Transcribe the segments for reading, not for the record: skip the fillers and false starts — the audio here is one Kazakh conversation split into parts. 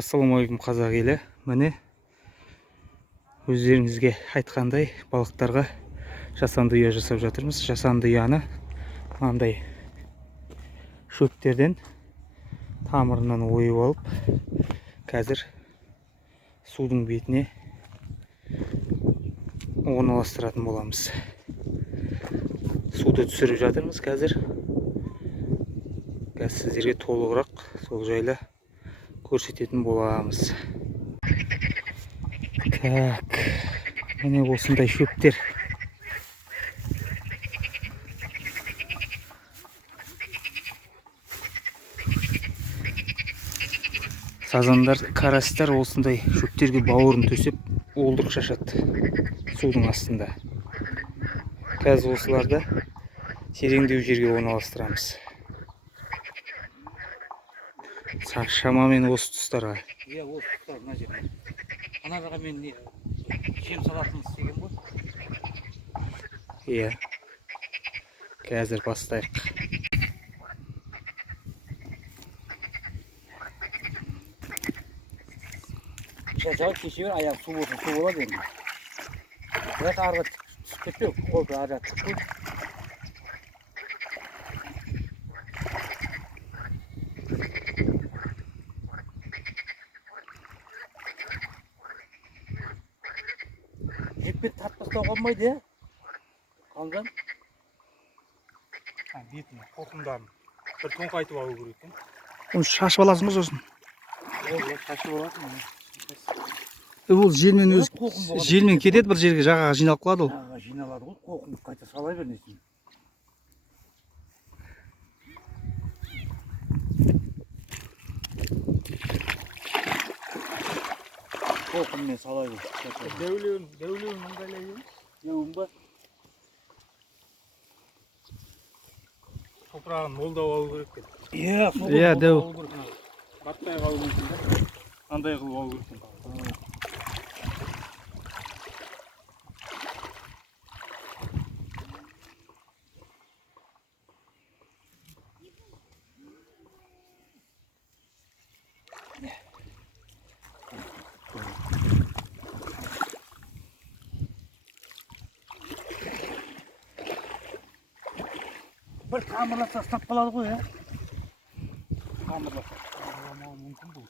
Ассалаумағалейкум қазақ елі. Міне өздеріңізге айтқандай балықтарға жасанды ұя жасап жатырмыз. Жасанды ұяны мынандай шөптерден тамырынан ойып алып, қазір судың бетіне орналастыратын боламыз. Суды түсіріп жатырмыз қазір. Сіздерге толығырақ сол жайлы көрсететін боламыз. Так, міне осындай шөптер. Сазандар, карастар осындай шөптерге бауырын төсеп, олдырық шашады судың астында. Қазір осыларды тереңдеу жерге орналастырамыз. Шамамен осы тұстарға. Иә, осы тұстар мына жерде. Ана жаққа мен жем салатын істеген ғой. Иә. Қазір бастайық. Жауап кеше бер, аяқ су болса су болады енді. Бірақ арғы түсіп кетпеу, қолды ара түсіп. Жеппет тартпастау қалмайды, е? Қалдан? Бетіне, қоқымдарын бір тоңқайтып алу керек екен. Оны шашып аласың ба сосын? Шашып аласың. Ол желмен кетеді, бір жерге жағаға жиналып қалады ол. Жиналады ғой, қоқым қайта сала бермесін. Қоқыммен сала бермесін. Дәулеуін ыңғайлай береміз. Дәуін ба? Топырағын молдау алу керек екен. Иә, дәу. Батпай қалу мүмкін де. Андай қылып алу керек екен. Бір тамырласа ұстап қалады ғой, ә? Тамырласа. Мүмкін бұл.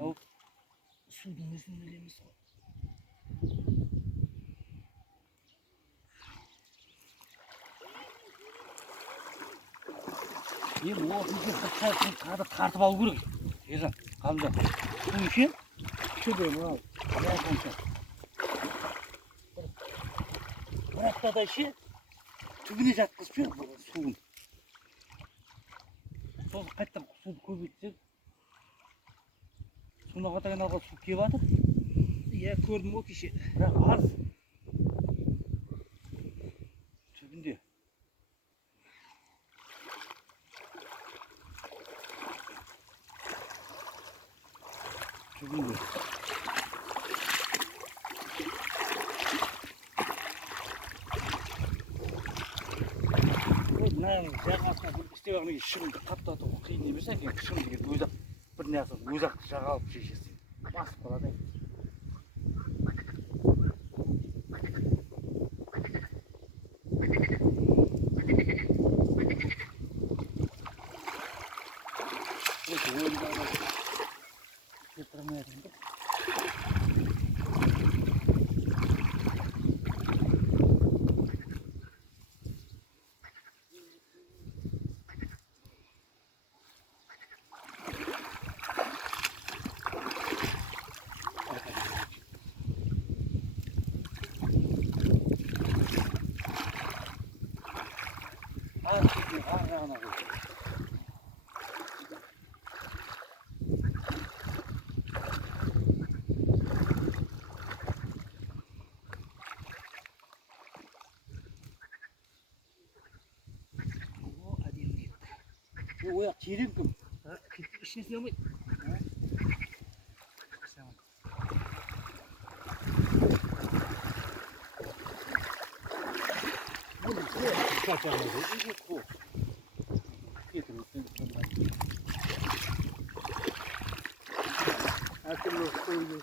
Ал судың өзін өлеміз ғой. Енді осы жерді тартып алу керек. Ержан, қалында. Су ішем? Шөбем, ал. Бір аптада іше, түбіне жатқызып жер суын. Сосын қайттан суды көбейтсек. Суына қатаған алға су кеп жатыр. Иә, көрдім ғой кеше. Бірақ аз. Түбінде. Түбінде. Жағасына істеп ағымен шығымды таптату қиын емес екен. Шығым деген өзі-ақ бір нәрсін өзі-ақ жаға алып шешесің. Басып қалады. Ояқ терең кім? Ішіне сіне алмайды. әртүрлі сөйлейді.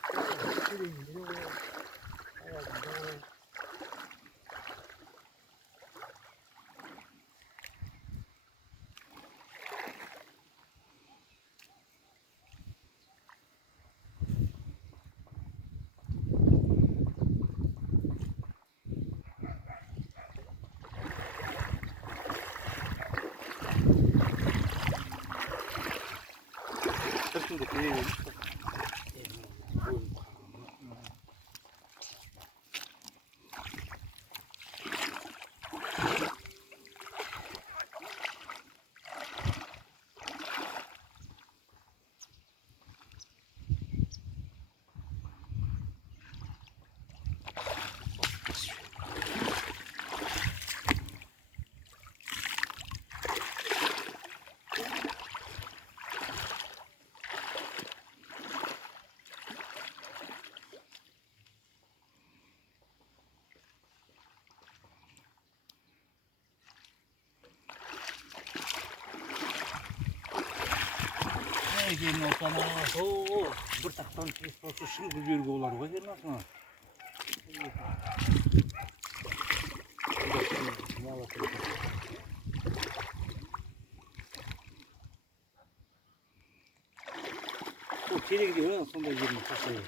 Кіршіңді көре Кейін осыдан бір тақтан осы шын гүлберге олар ғой жерін асына. Сол тереңде ғой сондай жерін тастайды.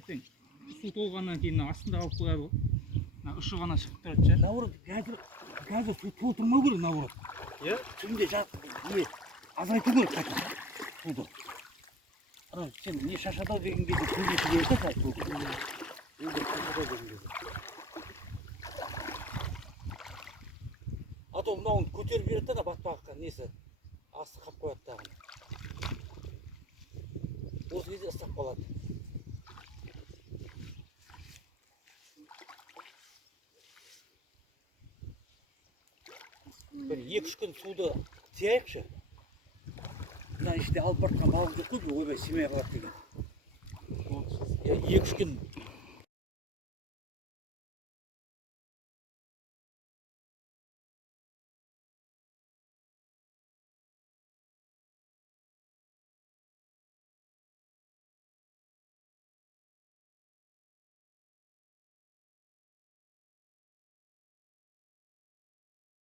ертең су толғаннан кейін астында алып қояды ғой. Ұшы ғана шығып тұрады ше. Наоборот, қазір су толтырмау керек наоборот. Иә? Түнде азайту керек қайта суды. Сен не шашадау деген кезде күнде келеді да суды. Енді шашадау деген кезде. А то мынауын көтеріп береді да батпаққа несі асты қап қояды дағы. Осы кезде ыстап қалады. Бір 2-3 күн суды тияйықшы. Мына іште алып бартқан балым жоқ қой, ойбай семей қалады деген. 2-3 күн